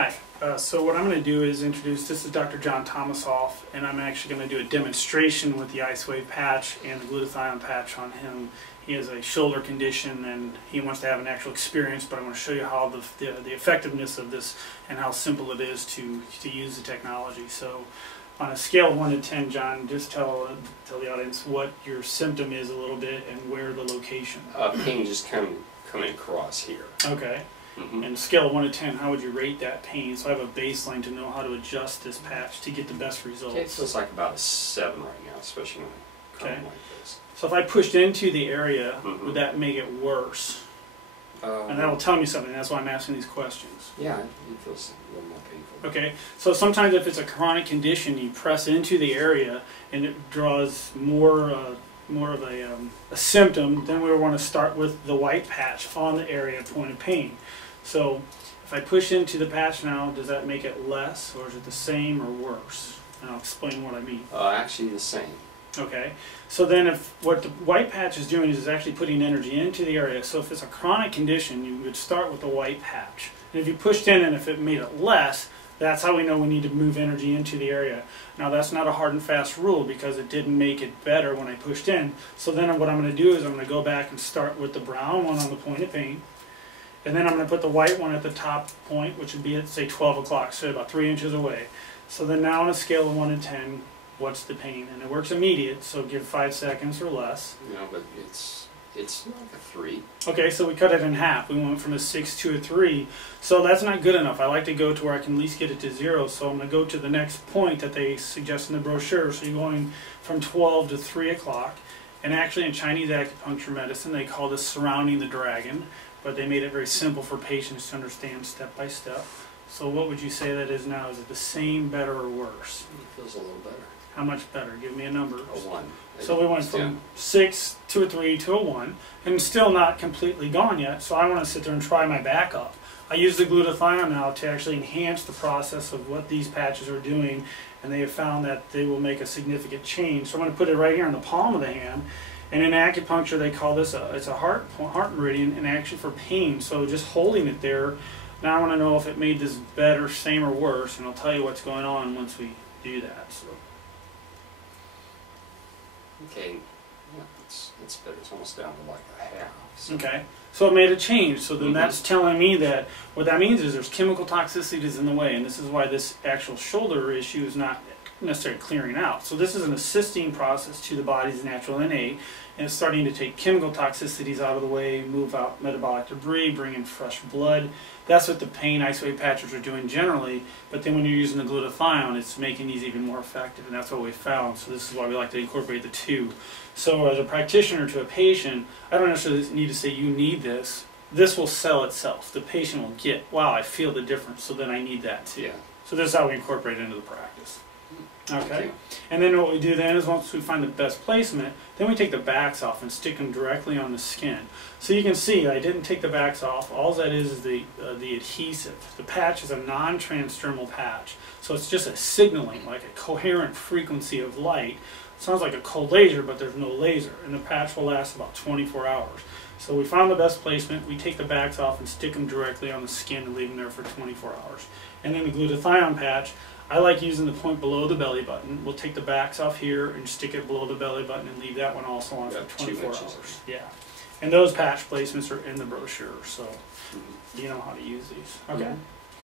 Hi, so what I'm going to do is introduce, this is Dr. John Tomasoff, and I'm actually going to do a demonstration with the IceWave patch and the glutathione patch on him. He has a shoulder condition and he wants to have an actual experience, but I want to show you how the effectiveness of this and how simple it is to use the technology. So on a scale of 1 to 10, John, just tell the audience what your symptom is a little bit and where the location. Pain just coming across here. Okay. Mm-hmm. And scale of 1 to 10, how would you rate that pain? So I have a baseline to know how to adjust this patch to get the best results. Okay, it feels like about a 7 right now, especially when I come like this. So if I pushed into the area, Mm-hmm. would that make it worse? And that will tell me something. That's why I'm asking these questions. Yeah, it feels a little more painful. Okay, so sometimes if it's a chronic condition, you press into the area and it draws more of a symptom, then we want to start with the white patch on the area point of pain. So if I push into the patch now, does that make it less, or is it the same or worse? And I'll explain what I mean. Actually the same. Okay, so then if what the white patch is doing is actually putting energy into the area. So if it's a chronic condition, you would start with the white patch. And if you pushed in and if it made it less, that's how we know we need to move energy into the area. Now that's not a hard and fast rule because it didn't make it better when I pushed in. So then what I'm going to do is I'm going to go back and start with the brown one on the point of pain. And then I'm going to put the white one at the top point, which would be at, say, 12 o'clock, so about 3 inches away. So then now on a scale of 1 to 10, what's the pain? And it works immediate, so give 5 seconds or less. No, but it's like a 3. Okay, so we cut it in half. We went from a 6 to a 3. So that's not good enough. I like to go to where I can at least get it to 0. So I'm going to go to the next point that they suggest in the brochure. So you're going from 12 to 3 o'clock. And actually in Chinese acupuncture medicine, they call this surrounding the dragon. But they made it very simple for patients to understand step by step. So what would you say that is now? Is it the same, better, or worse? It feels a little better. How much better? Give me a number. A 1. So we went from 6 to a 3 to a 1, and still not completely gone yet, so I want to sit there and try my backup. I use the glutathione now to actually enhance the process of what these patches are doing, and they have found that they will make a significant change. So I'm going to put it right here in the palm of the hand, and in acupuncture they call this it's a heart meridian, and actually for pain, so just holding it there. Now I want to know if it made this better, same, or worse, and I'll tell you what's going on once we do that. So. Okay, yeah, it's better. It's almost down to like a half. So. Okay, so it made a change. So then that's telling me that what that means is there's chemical toxicities in the way, and this is why this actual shoulder issue is not necessarily clearing out. So this is an assisting process to the body's natural innate, and it's starting to take chemical toxicities out of the way, move out metabolic debris, bring in fresh blood. That's what the pain IceWave patches are doing generally, but then when you're using the glutathione, it's making these even more effective, and that's what we found. So this is why we like to incorporate the two. So as a practitioner to a patient, I don't necessarily need to say you need this. This will sell itself. The patient will get, wow, I feel the difference, so then I need that too. Yeah. So this is how we incorporate it into the practice. Okay, and then what we do then is once we find the best placement, then we take the backs off and stick them directly on the skin. So you can see I didn't take the backs off. All that is the adhesive. The patch is a non-transdermal patch, so it's just a signaling, like a coherent frequency of light. It sounds like a cold laser, but there's no laser, and the patch will last about 24 hours. So we found the best placement, we take the backs off and stick them directly on the skin and leave them there for 24 hours. And then the glutathione patch, I like using the point below the belly button. We'll take the backs off here and stick it below the belly button and leave that one also on for 24 hours. Yeah. And those patch placements are in the brochure, so you know how to use these. Okay.